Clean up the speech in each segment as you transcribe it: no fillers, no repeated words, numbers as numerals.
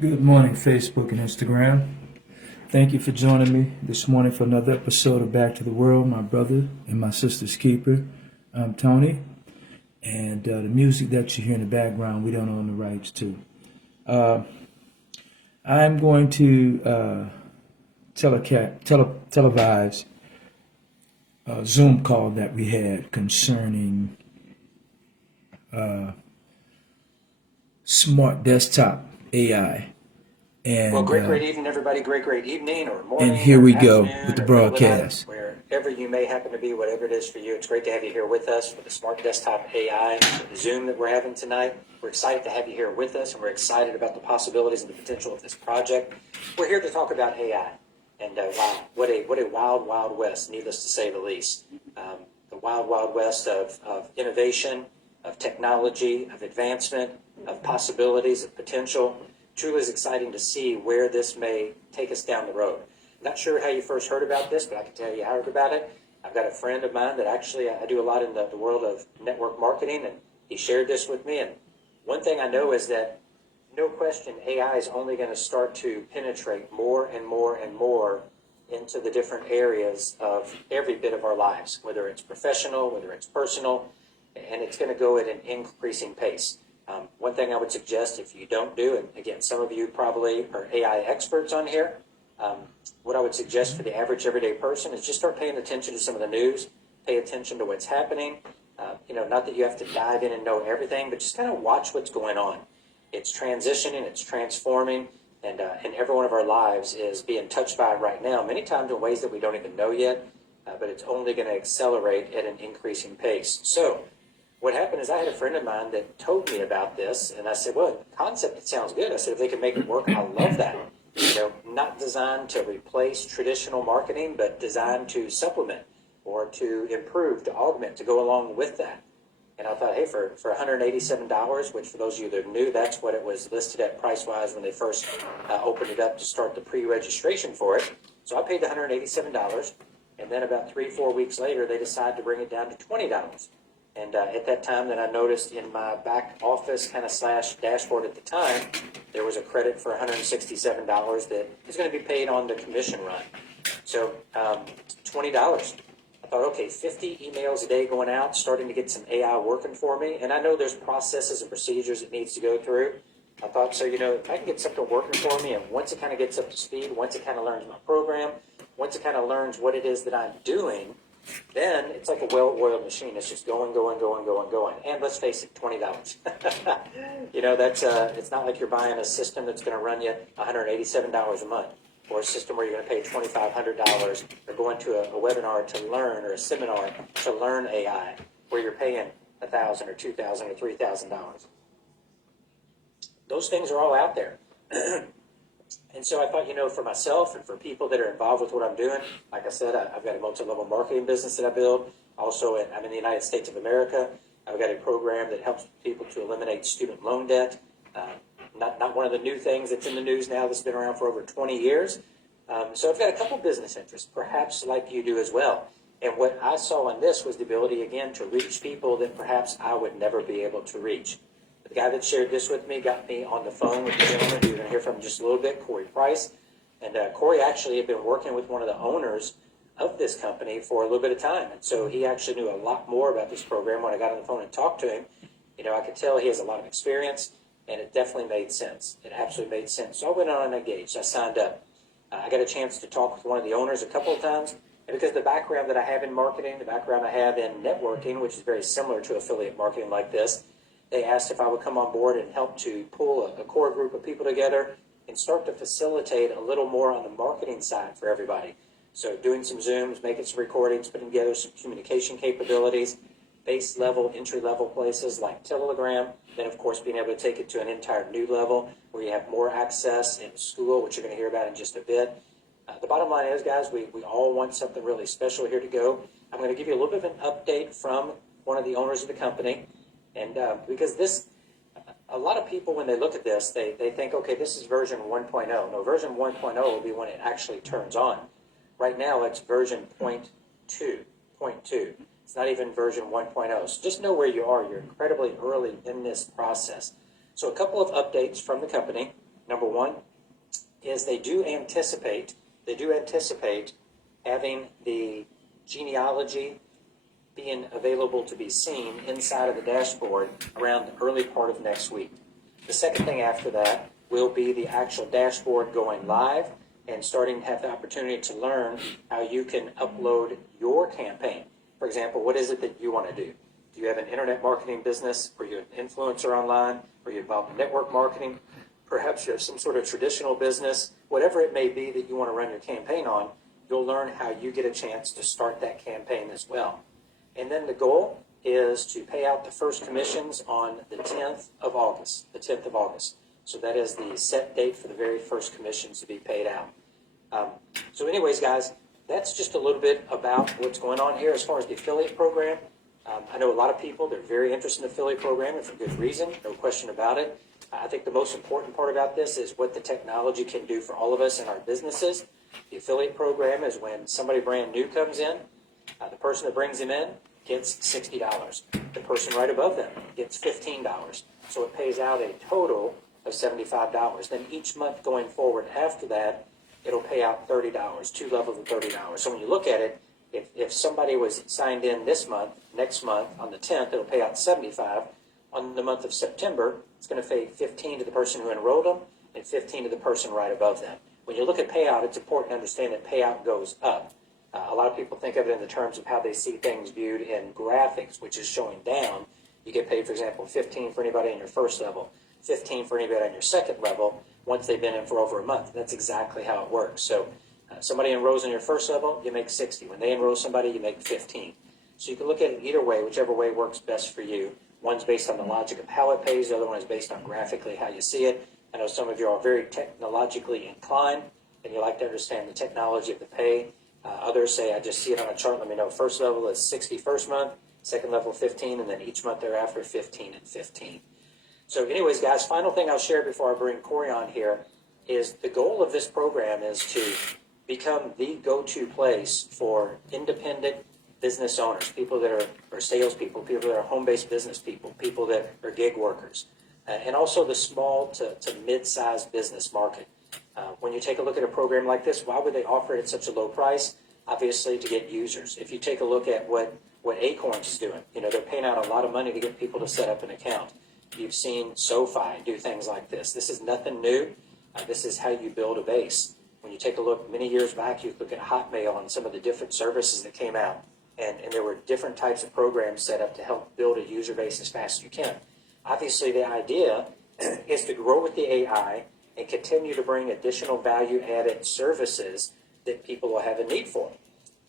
Good morning, Facebook and Instagram. Thank you for joining me this morning for another episode of Back to the World, my brother and my sister's keeper. I'm Tony, and the music that you hear in the background, we don't own the rights to. I'm going to televise a Zoom call that we had concerning SmartDesktop AI. And, well, great evening, everybody. Great evening, or morning, and here we or go afternoon, with the or middle of the night, broadcast. wherever you may happen to be, whatever it is for you. It's great to have you here with us for the Smart Desktop AI Zoom that we're having tonight. We're excited to have you here with us, and we're excited about the possibilities and the potential of this project. We're here to talk about AI, and wow, what a wild west, needless to say the least. The wild west of innovation, of technology, of advancement, of possibilities, of potential. Truly is exciting to see where this may take us down the road. Not sure how you first heard about this, but I can tell you how I heard about it. I've got a friend of mine that actually I do a lot in the world of network marketing, and he shared this with me. And one thing I know is that, no question, AI is only going to start to penetrate more and more and more into the different areas of every bit of our lives, whether it's professional, whether it's personal, and it's going to go at an increasing pace. One thing I would suggest, if you don't do, and again, some of you probably are AI experts on here, what I would suggest for the average everyday person is just start paying attention to some of the news, pay attention to what's happening. Not that you have to dive in and know everything, but just kind of watch what's going on. It's transitioning, it's transforming, and every one of our lives is being touched by it right now, many times in ways that we don't even know yet, but it's only going to accelerate at an increasing pace. So what happened is I had a friend of mine that told me about this, and I said, well, the concept, it sounds good. I said, if they can make it work, I love that. Not designed to replace traditional marketing, but designed to supplement or to improve, to augment, to go along with that. And I thought, hey, for $187, which for those of you that are new, that's what it was listed at price-wise when they first opened it up to start the pre-registration for it. So I paid the $187, and then about 3-4 weeks later, they decided to bring it down to $20. And at that time, then I noticed in my back office kind of / dashboard at the time, there was a credit for $167 that is going to be paid on the commission run. So $20. I thought, okay, 50 emails a day going out, starting to get some AI working for me. And I know there's processes and procedures it needs to go through. I thought, so, if I can get something working for me, and once it kind of gets up to speed, once it kind of learns my program, once it kind of learns what it is that I'm doing, then it's like a well-oiled machine. It's just going. And let's face it, $20. That's it's not like you're buying a system that's going to run you $187 a month, or a system where you're going to pay $2,500, or going to a webinar to learn, or a seminar to learn AI, where you're paying $1,000 or $2,000 or $3,000. Those things are all out there. And so I thought, for myself and for people that are involved with what I'm doing, like I said, I've got a multi-level marketing business that I build. Also, I'm in the United States of America. I've got a program that helps people to eliminate student loan debt. Not one of the new things that's in the news now that's been around for over 20 years. So I've got a couple business interests, perhaps like you do as well. And what I saw in this was the ability, again, to reach people that perhaps I would never be able to reach. The guy that shared this with me got me on the phone with the gentleman who you're going to hear from in just a little bit, Corey Price. And Corey actually had been working with one of the owners of this company for a little bit of time. And so he actually knew a lot more about this program. When I got on the phone and talked to him, I could tell he has a lot of experience, and it definitely made sense. It absolutely made sense. So I went on and engaged. I signed up. I got a chance to talk with one of the owners a couple of times. And because the background that I have in marketing, the background I have in networking, which is very similar to affiliate marketing like this, they asked if I would come on board and help to pull a core group of people together and start to facilitate a little more on the marketing side for everybody. So doing some Zooms, making some recordings, putting together some communication capabilities, base level, entry level places like Telegram, then of course being able to take it to an entire new level where you have more access in school, which you're going to hear about in just a bit. The bottom line is, guys, we all want something really special here to go. I'm going to give you a little bit of an update from one of the owners of the company. And because a lot of people, when they look at this, they think, okay, this is version 1.0. No, version 1.0 will be when it actually turns on. Right now, it's version 0.2. It's not even version 1.0. So just know where you are. You're incredibly early in this process. So a couple of updates from the company. Number one is they do anticipate having the genealogy being available to be seen inside of the dashboard around the early part of next week. The second thing after that will be the actual dashboard going live and starting to have the opportunity to learn how you can upload your campaign. For example, what is it that you want to do? Do you have an internet marketing business? Are you an influencer online? Are you involved in network marketing? Perhaps you have some sort of traditional business. Whatever it may be that you want to run your campaign on, you'll learn how you get a chance to start that campaign as well. And then the goal is to pay out the first commissions on the 10th of August. So that is the set date for the very first commissions to be paid out. So anyways, guys, that's just a little bit about what's going on here as far as the affiliate program. I know a lot of people, they're very interested in the affiliate program, and for good reason, no question about it. I think the most important part about this is what the technology can do for all of us in our businesses. The affiliate program is when somebody brand new comes in, the person that brings them in gets $60. The person right above them gets $15. So it pays out a total of $75. Then each month going forward after that, it'll pay out $30, 2 levels of $30. So when you look at it, if somebody was signed in this month, next month on the 10th, it'll pay out $75. On the month of September, it's going to pay $15 to the person who enrolled them and $15 to the person right above them. When you look at payout, it's important to understand that payout goes up. A lot of people think of it in the terms of how they see things viewed in graphics, which is showing down. You get paid, for example, $15 for anybody in your first level, $15 for anybody on your second level once they've been in for over a month. That's exactly how it works. So somebody enrolls in your first level, you make $60. When they enroll somebody, you make $15. So you can look at it either way, whichever way works best for you. One's based on the logic of how it pays. The other one is based on graphically how you see it. I know some of you are very technologically inclined, and you like to understand the technology of the pay. Others say, I just see it on a chart. Let me know. First level is 60 first month, second level 15, and then each month thereafter 15 and 15. So anyways, guys, final thing I'll share before I bring Corey on here is the goal of this program is to become the go-to place for independent business owners, people that are salespeople, people that are home-based business people, people that are gig workers, and also the small to mid-sized business market. When you take a look at a program like this, why would they offer it at such a low price? Obviously, to get users. If you take a look at what Acorns is doing, they're paying out a lot of money to get people to set up an account. You've seen SoFi do things like this. This is nothing new. This is how you build a base. When you take a look many years back, you look at Hotmail and some of the different services that came out. And there were different types of programs set up to help build a user base as fast as you can. Obviously, the idea is to grow with the AI and continue to bring additional value-added services that people will have a need for.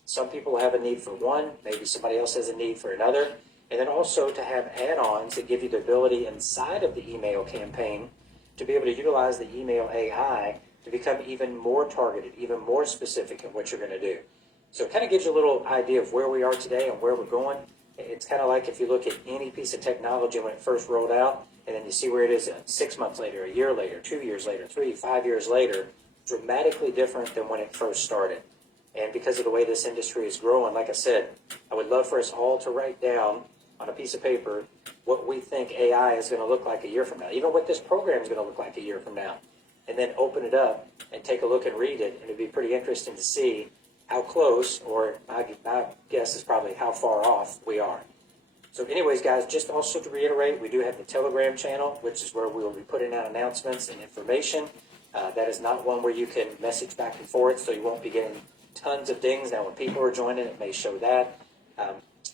Some people have a need for one, maybe somebody else has a need for another, and then also to have add-ons that give you the ability inside of the email campaign to be able to utilize the email AI to become even more targeted, even more specific in what you're going to do. So it kind of gives you a little idea of where we are today and where we're going. It's kind of like if you look at any piece of technology when it first rolled out, and then you see where it is 6 months later, a year later, 2 years later, 3, 5 years later, dramatically different than when it first started. And because of the way this industry is growing, like I said, I would love for us all to write down on a piece of paper what we think AI is going to look like a year from now, even what this program is going to look like a year from now, and then open it up and take a look and read it. And it'd be pretty interesting to see how close, or my guess is probably how far off we are. So anyways, guys, just also to reiterate, we do have the Telegram channel, which is where we will be putting out announcements and information. That is not one where you can message back and forth, so you won't be getting tons of dings. Now, when people are joining, it may show that.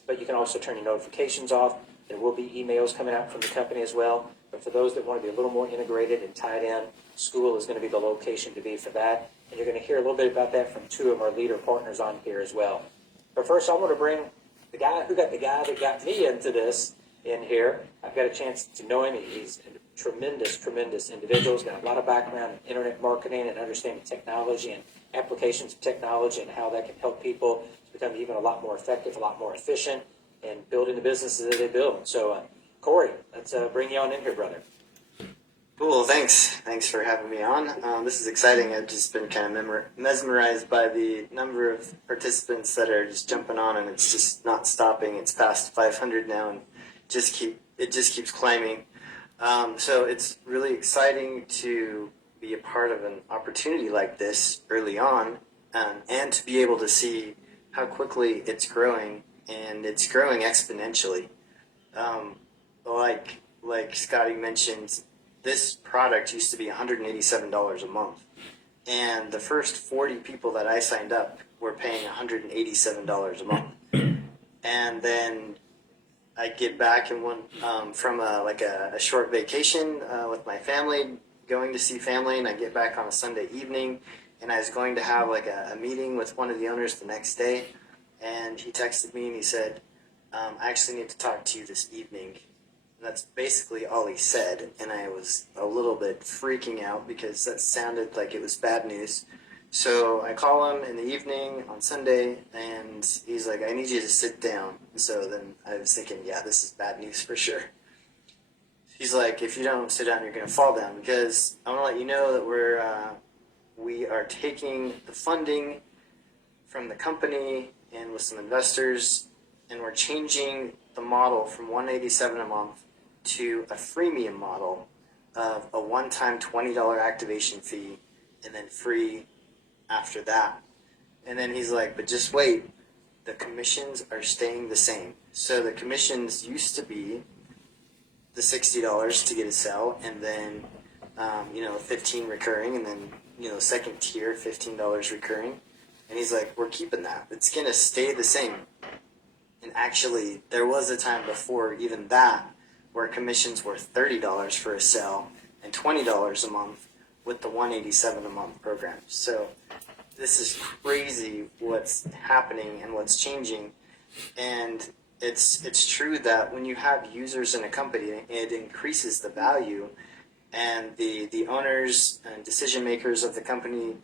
But you can also turn your notifications off. There will be emails coming out from the company as well. But for those that want to be a little more integrated and tied in, School is going to be the location to be for that. And you're going to hear a little bit about that from 2 of our leader partners on here as well. But first, I want to bring the guy that got me into this in here. I've got a chance to know him. He's a tremendous individual. He's got a lot of background in internet marketing and understanding technology and applications of technology and how that can help people to become even a lot more effective, a lot more efficient in building the businesses that they build. So, Corey, let's bring you on in here, brother. Cool, thanks. Thanks for having me on. This is exciting. I've just been kind of mesmerized by the number of participants that are just jumping on, and it's just not stopping. It's past 500 now, and it just keeps climbing. So it's really exciting to be a part of an opportunity like this early on, and to be able to see how quickly it's growing, and it's growing exponentially. Um, like Scotty mentioned, this product used to be $187 a month, and the first 40 people that I signed up were paying $187 a month. And then I get back and from a short vacation with my family, going to see family, and I get back on a Sunday evening, and I was going to have like a meeting with one of the owners the next day, and he texted me and he said, I actually need to talk to you this evening. And that's basically all he said, and I was a little bit freaking out because that sounded like it was bad news. So I call him in the evening on Sunday, and he's like, I need you to sit down. So then I was thinking, yeah, this is bad news for sure. He's like, if you don't sit down, you're going to fall down, because I want to let you know that we are taking the funding from the company and with some investors, and we're changing the model from $187 a month to a freemium model of a one-time $20 activation fee and then free after that. And then he's like, but just wait, the commissions are staying the same. So the commissions used to be the $60 to get a sale, and then 15 recurring, and then second tier $15 recurring. And he's like, we're keeping that. It's gonna stay the same. And actually, there was a time before even that where commissions were $30 for a sale and $20 a month with the $187 a month program. So this is crazy what's happening and what's changing. And it's true that when you have users in a company, it increases the value. And the owners and decision makers of the company,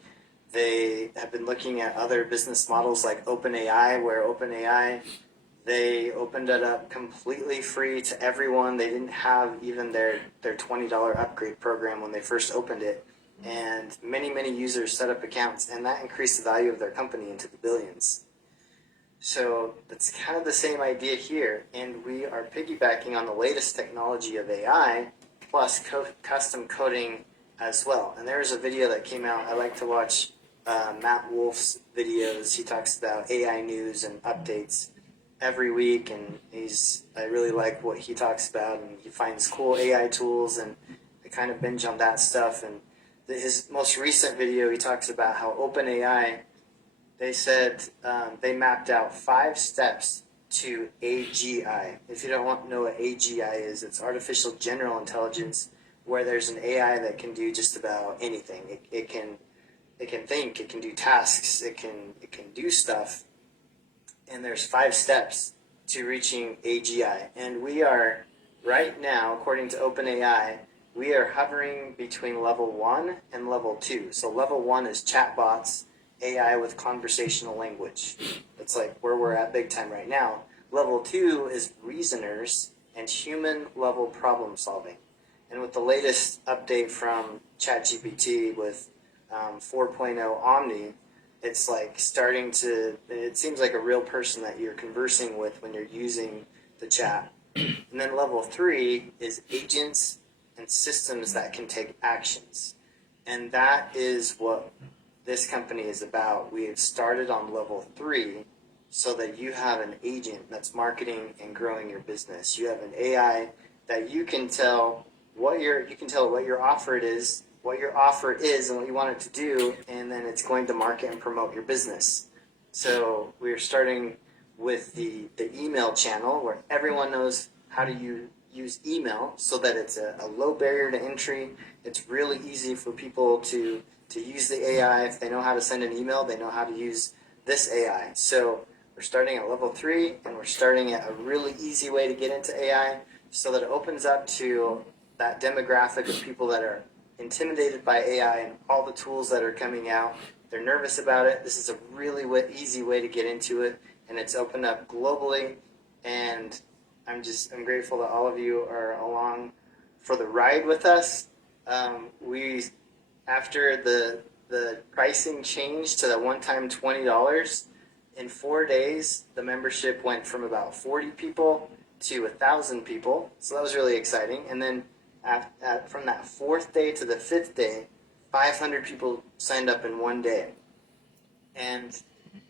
they have been looking at other business models like OpenAI, where OpenAI, they opened it up completely free to everyone. They didn't have even their $20 upgrade program when they first opened it. And many users set up accounts, and that increased the value of their company into the billions. So that's kind of the same idea here, and we are piggybacking on the latest technology of AI plus custom coding as well. And there's a video that came out. I like to watch Matt Wolf's videos. He talks about AI news and updates every week, and I really like what he talks about, and he finds cool AI tools, and I kind of binge on that stuff. And his most recent video, he talks about how OpenAI, they said they mapped out 5 steps to AGI. If you don't know what AGI is, it's artificial general intelligence, where there's an AI that can do just about anything. It can think, it can do tasks, it can do stuff. And there's 5 steps to reaching AGI. And we are right now, according to OpenAI, we are hovering between level 1 and level 2. So level 1 is chatbots, AI with conversational language. It's like where we're at big time right now. Level 2 is reasoners and human level problem solving. And with the latest update from ChatGPT with 4.0 Omni, it's like it seems like a real person that you're conversing with when you're using the chat. And then level 3 is agents and systems that can take actions. And that is what this company is about. We have started on level 3 so that you have an agent that's marketing and growing your business. You have an AI that you can tell what your offer is, and what you want it to do, and then it's going to market and promote your business. So we're starting with the email channel, where everyone knows how to use email, so that it's a low barrier to entry. It's really easy for people to use the AI. If they know how to send an email, they know how to use this AI. So we're starting at level 3, and we're starting at a really easy way to get into AI, so that it opens up to that demographic of people that are intimidated by AI and all the tools that are coming out. They're nervous about it. This is a really easy way to get into it, and it's opened up globally. And I'm grateful that all of you are along for the ride with us. After the pricing changed to the one-time $20, in 4 days, the membership went from about 40 people to 1,000 people. So that was really exciting. And then from that 4th day to the 5th day, 500 people signed up in one day. And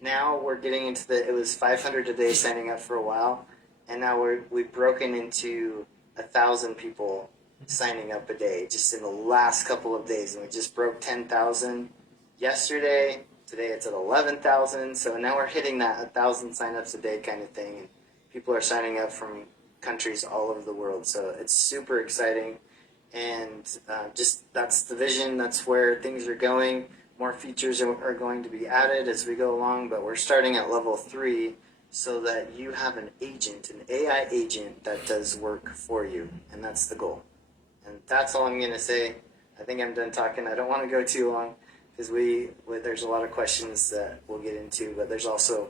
now we're getting into it was 500 a day signing up for a while. And now we've broken into 1,000 people signing up a day just in the last couple of days. And we just broke 10,000 yesterday. Today it's at 11,000. So now we're hitting that 1,000 signups a day kind of thing. And people are signing up from countries all over the world. So it's super exciting. And just that's the vision. That's where things are going. More features are going to be added as we go along. But we're starting at level 3 so that you have an agent, an AI agent that does work for you. And that's the goal. And that's all I'm going to say. I think I'm done talking. I don't want to go too long because there's a lot of questions that we'll get into. But there's also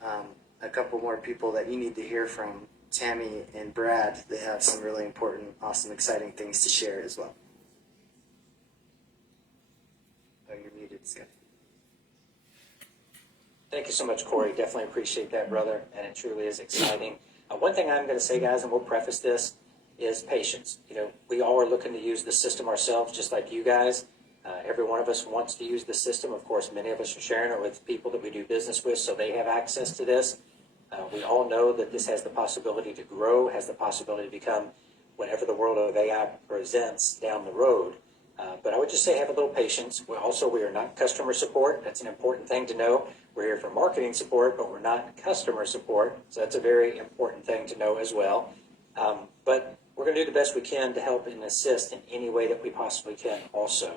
a couple more people that you need to hear from. Tammy and Brad, they have some really important, awesome, exciting things to share as well. Oh, you're muted, Scott. Thank you so much, Corey. Definitely appreciate that, brother, and it truly is exciting. One thing I'm going to say, guys, and we'll preface this, is patience. We all are looking to use the system ourselves, just like you guys. Every one of us wants to use the system. Of course, many of us are sharing it with people that we do business with, so they have access to this. We all know that this has the possibility to grow, has the possibility to become whatever the world of AI presents down the road. But I would just say have a little patience. We are not customer support. That's an important thing to know. We're here for marketing support, but we're not customer support. So that's a very important thing to know as well. But we're going to do the best we can to help and assist in any way that we possibly can also.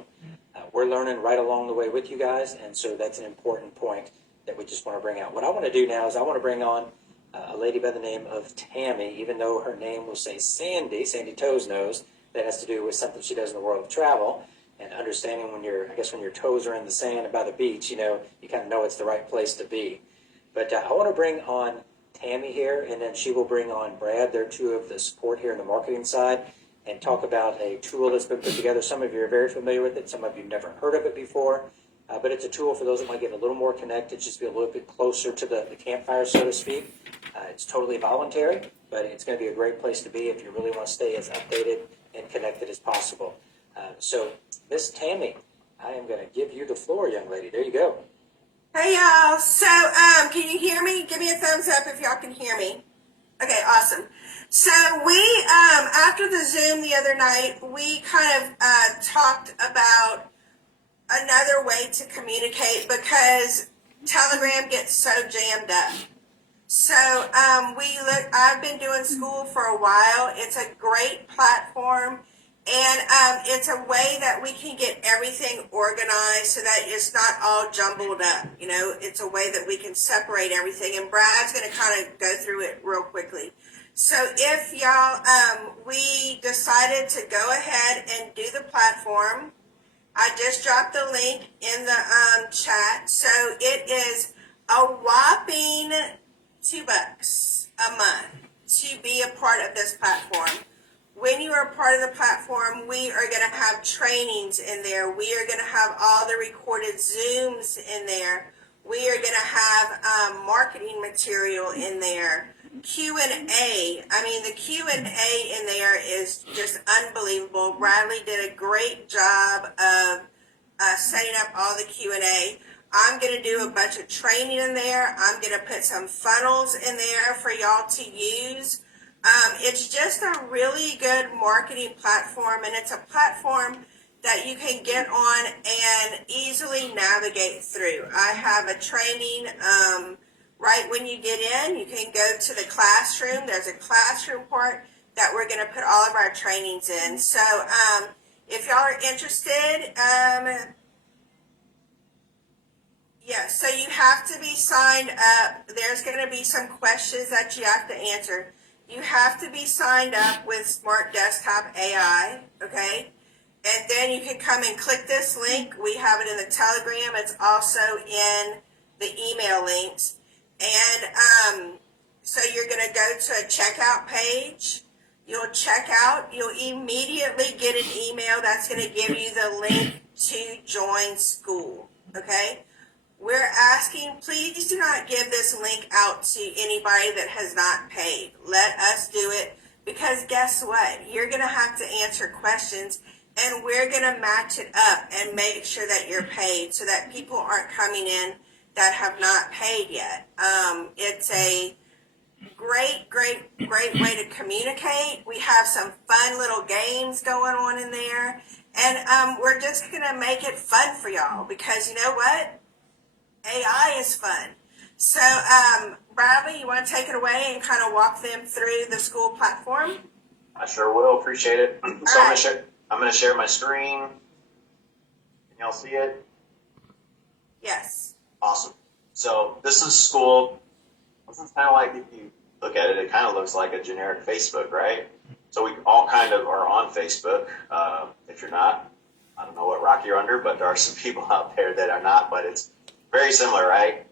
We're learning right along the way with you guys, and so that's an important point that we just want to bring out. What I want to do now is I want to bring on a lady by the name of Tammy, even though her name will say Sandy Toes Knows. That has to do with something she does in the world of travel and understanding when your toes are in the sand and by the beach, you kind of know it's the right place to be. But I want to bring on Tammy here, and then she will bring on Brad. They're two of the support here in the marketing side, and talk about a tool that's been put together. Some of you are very familiar with it. Some of you have never heard of it before. But it's a tool for those that might get a little more connected, just be a little bit closer to the campfire, so to speak. It's totally voluntary, but it's going to be a great place to be if you really want to stay as updated and connected as possible. So, Miss Tammy, I am going to give you the floor, young lady. There you go. Hey y'all, so can you hear me? Give me a thumbs up if y'all can hear me. Okay, awesome. So we, after the Zoom the other night, we kind of talked about another way to communicate because Telegram gets so jammed up. So I've been doing school for a while. It's a great platform, and it's a way that we can get everything organized so that it's not all jumbled up. It's a way that we can separate everything, and Brad's going to kind of go through it real quickly. So if y'all, we decided to go ahead and do the platform. I just dropped the link in the chat. So it is a whopping $2 a month to be a part of this platform. When you are a part of the platform, we are going to have trainings in there. We are going to have all the recorded Zooms in there. We are going to have marketing material in there. Q&A. I mean, the Q&A in there is just unbelievable. Bradley did a great job of setting up all the Q&A. I'm going to do a bunch of training in there. I'm going to put some funnels in there for y'all to use. It's just a really good marketing platform, and it's a platform that you can get on and easily navigate through. I have a training right when you get in. You can go to the classroom. There's a classroom part that we're going to put all of our trainings in. So if y'all are interested, so you have to be signed up. There's going to be some questions that you have to answer. You have to be signed up with SmartDesktop AI, okay? And then you can come and click this link. We have it in the Telegram. It's also in the email links. And so you're going to go to a checkout page. You'll check out. You'll immediately get an email that's going to give you the link to join school, okay? We're asking, please do not give this link out to anybody that has not paid. Let us do it, because guess what? You're going to have to answer questions, and we're going to match it up and make sure that you're paid so that people aren't coming in that have not paid yet. It's a great way to communicate. We have some fun little games going on in there, and we're just going to make it fun for y'all because you know what? AI is fun. So, Bradley, you want to take it away and kind of walk them through the school platform? I sure will. Appreciate it. So right. I'm going to share my screen. Can y'all see it? Yes. Awesome. So this is school. This is kind of like, if you look at it, it kind of looks like a generic Facebook, right? So we all kind of are on Facebook. If you're not, I don't know what rock you're under, but there are some people out there that are not, but it's very similar, right?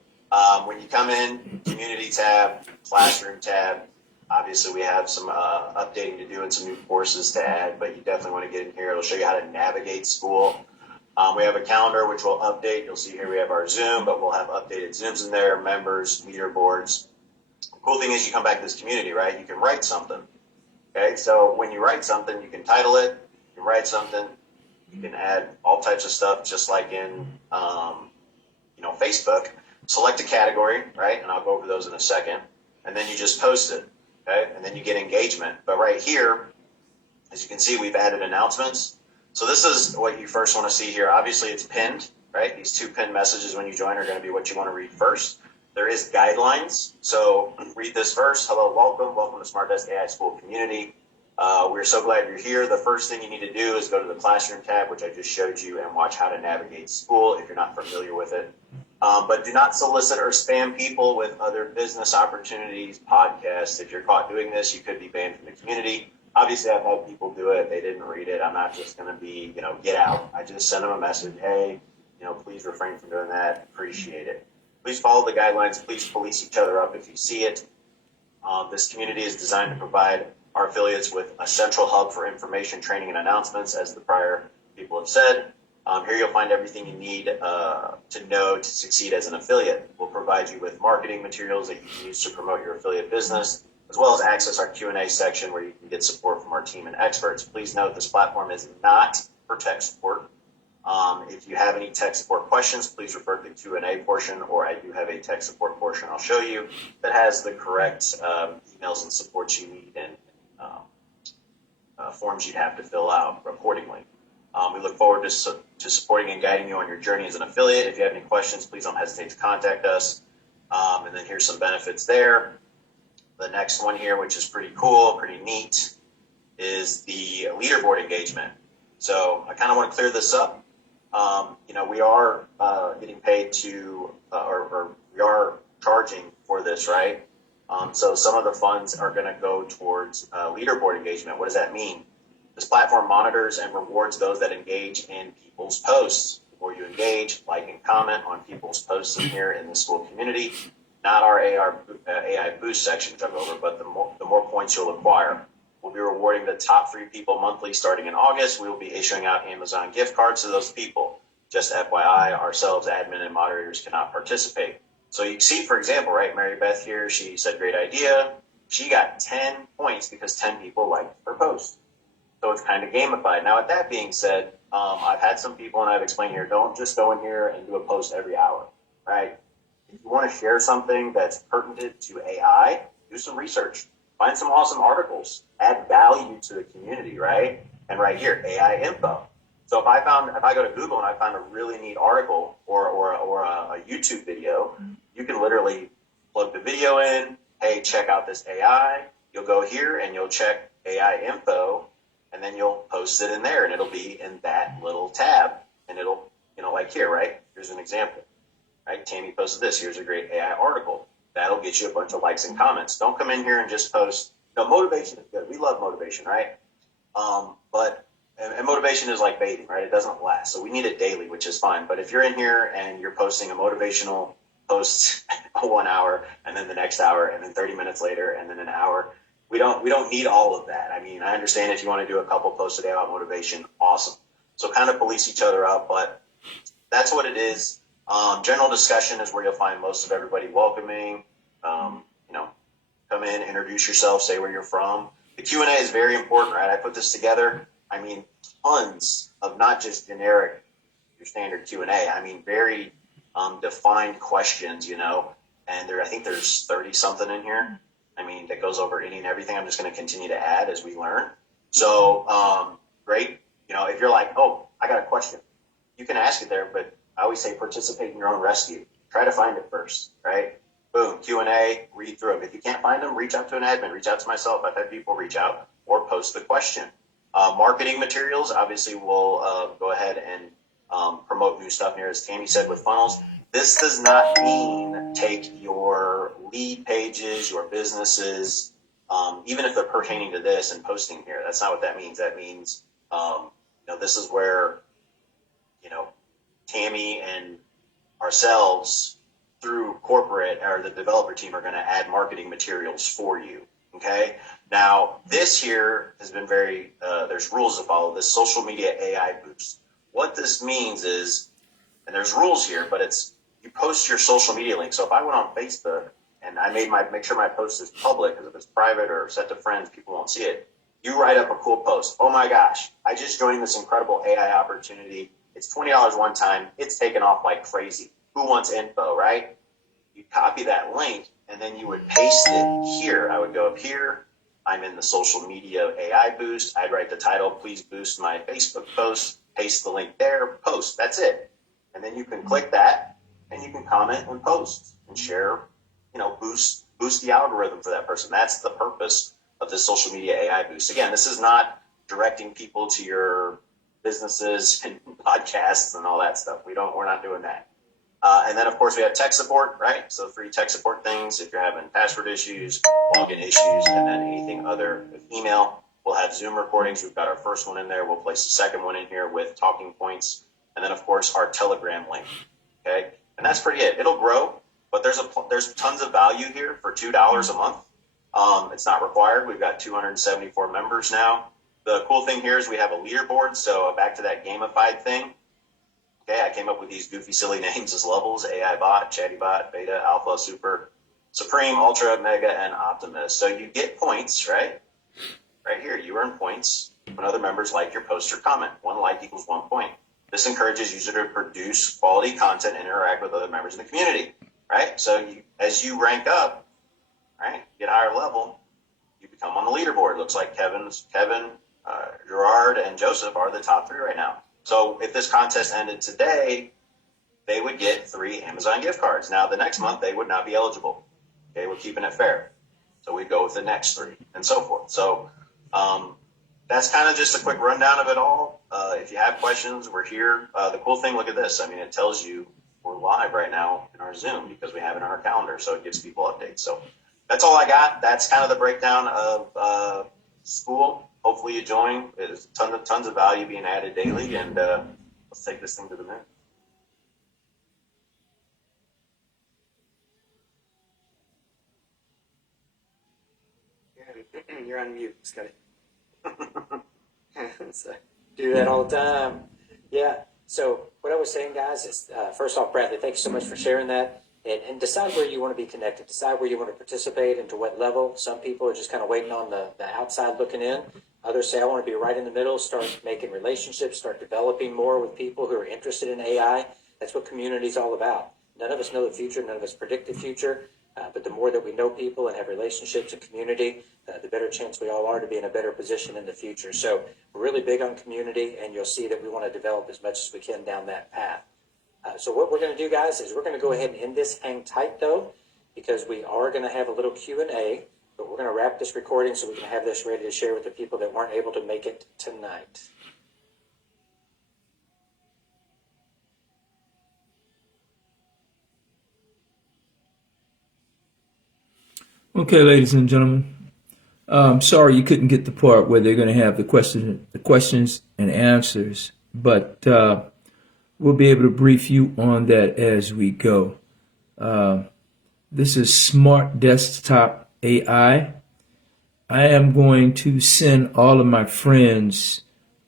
When you come in, community tab, classroom tab, obviously we have some updating to do and some new courses to add, but you definitely want to get in here. It'll show you how to navigate school. We have a calendar which will update. You'll see here we have our Zoom, but we'll have updated Zooms in there, members, leaderboards. The cool thing is you come back to this community, right? You can write something. Okay, so when you write something, you can title it, you can write something, you can add all types of stuff, just like in Facebook. Select a category, right? And I'll go over those in a second. And then you just post it, okay? And then you get engagement. But right here, as you can see, we've added announcements. So this is what you first want to see here. Obviously, it's pinned, right? These 2 pinned messages when you join are going to be what you want to read first. There is guidelines. So read this first. Hello, welcome to SmartDesk AI School Community. We're so glad you're here. The first thing you need to do is go to the Classroom tab, which I just showed you, and watch how to navigate school if you're not familiar with it. But do not solicit or spam people with other business opportunities, podcasts. If you're caught doing this, you could be banned from the community. Obviously, I've had people do it. They didn't read it. I'm not just going to be, get out. I just send them a message. Hey, please refrain from doing that. Appreciate it. Please follow the guidelines. Please police each other up if you see it. This community is designed to provide our affiliates with a central hub for information, training, and announcements, as the prior people have said. Here you'll find everything you need to know to succeed as an affiliate. We'll provide you with marketing materials that you can use to promote your affiliate business, as well as access our Q&A section where you can get support from our team and experts. Please note this platform is not for tech support. If you have any tech support questions, please refer to the Q&A portion, or I do have a tech support portion I'll show you that has the correct emails and supports you need and forms you'd have to fill out accordingly. We look forward to supporting and guiding you on your journey as an affiliate. If you have any questions, please don't hesitate to contact us. And then here's some benefits there. The next one here, which is pretty cool, pretty neat, is the leaderboard engagement. So I kind of want to clear this up. We are getting paid to, or we are charging for this, right? So some of the funds are going to go towards leaderboard engagement. What does that mean? This platform monitors and rewards those that engage in people's posts. The more you engage, like, and comment on people's posts in here in the school community, not our AI boost section which I'll go over, but the more points you'll acquire. We'll be rewarding the top 3 people monthly starting in August. We will be issuing out Amazon gift cards to those people. Just FYI, ourselves, admin, and moderators cannot participate. So you see, for example, right, Mary Beth here, she said, great idea. She got 10 points because 10 people liked her post. So it's kind of gamified. Now, with that being said, I've had some people, and I've explained here, don't just go in here and do a post every hour, right? If you want to share something that's pertinent to AI, do some research. Find some awesome articles. Add value to the community, right? And right here, AI info. So if I go to Google and I find a really neat article or a YouTube video, you can literally plug the video in. Hey, check out this AI. You'll go here and you'll check AI info, and then you'll post it in there, and it'll be in that little tab. And it'll, like here, right? Here's an example, right? Tammy posted this. Here's a great AI article. That'll get you a bunch of likes and comments. Don't come in here and just post. Motivation is good. We love motivation, right? But motivation is like baiting, right? It doesn't last. So we need it daily, which is fine. But if you're in here and you're posting a motivational post 1 hour, and then the next hour, and then 30 minutes later, and then an hour, we don't need all of that. I mean, I understand if you want to do a couple posts a day about motivation, awesome. So kind of police each other up, but that's what it is. General discussion is where you'll find most of everybody welcoming. Come in, introduce yourself, say where you're from. The Q&A is very important, right? I put this together. I mean, tons of not just generic, your standard Q&A. I mean, very defined questions, and I think there's 30 something in here. I mean, that goes over any and everything. I'm just going to continue to add as we learn. So, great. If you're like, oh, I got a question, you can ask it there, but I always say participate in your own rescue. Try to find it first, right? Boom, Q&A, read through them. If you can't find them, reach out to an admin, reach out to myself. I've had people reach out or post the question. Marketing materials, obviously, we'll go ahead and promote new stuff here, as Tammy said, with funnels. This does not mean take your lead pages, your businesses, even if they're pertaining to this and posting here. That's not what that means. That means, this is where, Tammy and ourselves through corporate or the developer team are going to add marketing materials for you. Okay. Now this here has been there's rules to follow, this social media AI boost. What this means is, and there's rules here, but it's, you post your social media link. So if I went on Facebook and I make sure my post is public, because if it's private or set to friends, people won't see it. You write up a cool post. Oh my gosh, I just joined this incredible AI opportunity. It's $20 one time. It's taken off like crazy. Who wants info, right? You copy that link and then you would paste it here. I would go up here. I'm in the social media AI boost. I'd write the title, please boost my Facebook post, paste the link there, post. That's it. And then you can click that and you can comment and post and share, boost the algorithm for that person. That's the purpose of this social media AI boost. Again, this is not directing people to your businesses and podcasts and all that stuff. We're not doing that. And then, of course, we have tech support, right? So free tech support things if you're having password issues, login issues, and then anything other with email. We'll have Zoom recordings. We've got our first one in there. We'll place the second one in here with talking points. And then, of course, our Telegram link, okay? And that's pretty it. It'll grow, but there's tons of value here for $2 a month. It's not required. We've got 274 members now. The cool thing here is we have a leaderboard. So back to that gamified thing. Okay, I came up with these goofy, silly names as levels: AI bot, chatty bot, beta, alpha, super, supreme, ultra, mega, and optimus. So you get points, right? Right here, you earn points when other members like your post or comment. 1 like equals 1 point. This encourages users to produce quality content and interact with other members in the community, right? So as you rank up, right, get higher level, you become on the leaderboard. Looks like Kevin, Gerard, and Joseph are the top 3 right now. So if this contest ended today, they would get 3 Amazon gift cards. Now, the next month, they would not be eligible. Okay, we're keeping it fair. So we go with the next 3 and so forth. So that's kind of just a quick rundown of it all. If you have questions, we're here. The cool thing, look at this. I mean, it tells you we're live right now in our Zoom because we have it on our calendar. So it gives people updates. So that's all I got. That's kind of the breakdown of school. Hopefully you join. There's tons of value being added daily, and let's take this thing to the moon. You're on mute, Scotty. So, do that all the time. Yeah. So what I was saying, guys, is first off, Bradley, thank you so much for sharing that. And decide where you want to be connected. Decide where you want to participate and to what level. Some people are just kind of waiting on the outside looking in. Others say, I want to be right in the middle, start making relationships, start developing more with people who are interested in AI. That's what community is all about. None of us know the future. None of us predict the future. But the more that we know people and have relationships and community, the better chance we all are to be in a better position in the future. So we're really big on community, and you'll see that we want to develop as much as we can down that path. So what we're going to do, guys, is we're going to go ahead and end this. Hang tight, though, because we are going to have a little Q&A, but we're going to wrap this recording so we can have this ready to share with the people that weren't able to make it tonight. Okay, ladies and gentlemen. Sorry you couldn't get the part where they're going to have the questions and answers, but we'll be able to brief you on that as we go. This is SmartDesktop AI. I am going to send all of my friends,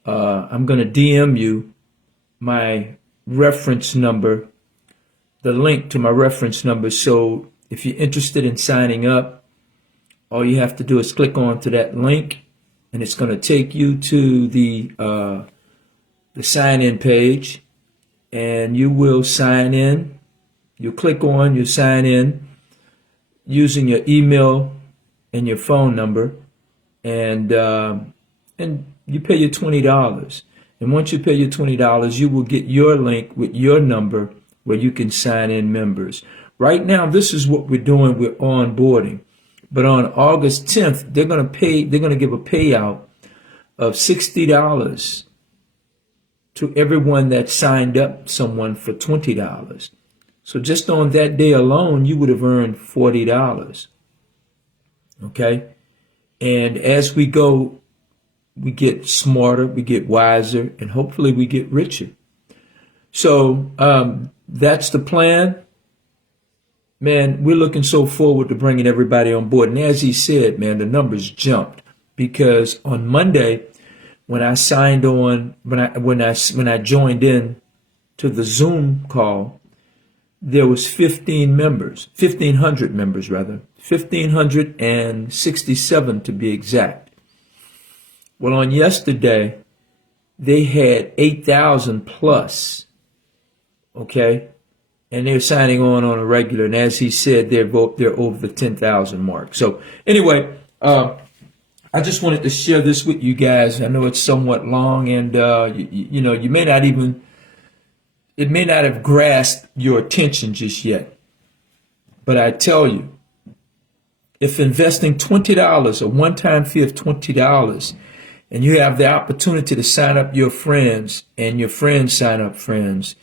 I'm going to DM you my reference number, the link to my reference number. So if you're interested in signing up, all you have to do is click on to that link and it's going to take you to the sign-in page, and you will sign in. You click on, you sign in using your email and your phone number, and you pay your $20. And once you pay your $20, you will get your link with your number where you can sign in members. Right now, this is what we're doing. We're onboarding. But on August 10th, they're going to give a payout of $60 to everyone that signed up someone for $20. So just on that day alone, you would have earned $40. Okay? And as we go, we get smarter, we get wiser, and hopefully we get richer. So that's the plan. Man, we're looking so forward to bringing everybody on board. And as he said, man, the numbers jumped, because on Monday, when I signed on, when I joined in to the Zoom call, there was 1,500 members rather, 1,567 to be exact. Well, on yesterday, they had 8,000 plus, okay? And they're signing on a regular. And as he said, they're over the 10,000 mark. So anyway, I just wanted to share this with you guys. I know it's somewhat long, and you may not even, it may not have grasped your attention just yet. But I tell you, if investing $20, a one-time fee of $20, and you have the opportunity to sign up your friends, and your friends sign up friends,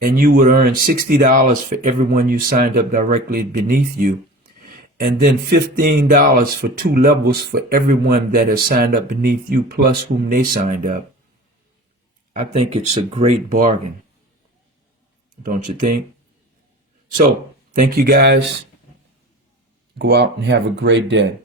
and you would earn $60 for everyone you signed up directly beneath you, and then $15 for 2 levels for everyone that has signed up beneath you plus whom they signed up. I think it's a great bargain. Don't you think? So, thank you guys. Go out and have a great day.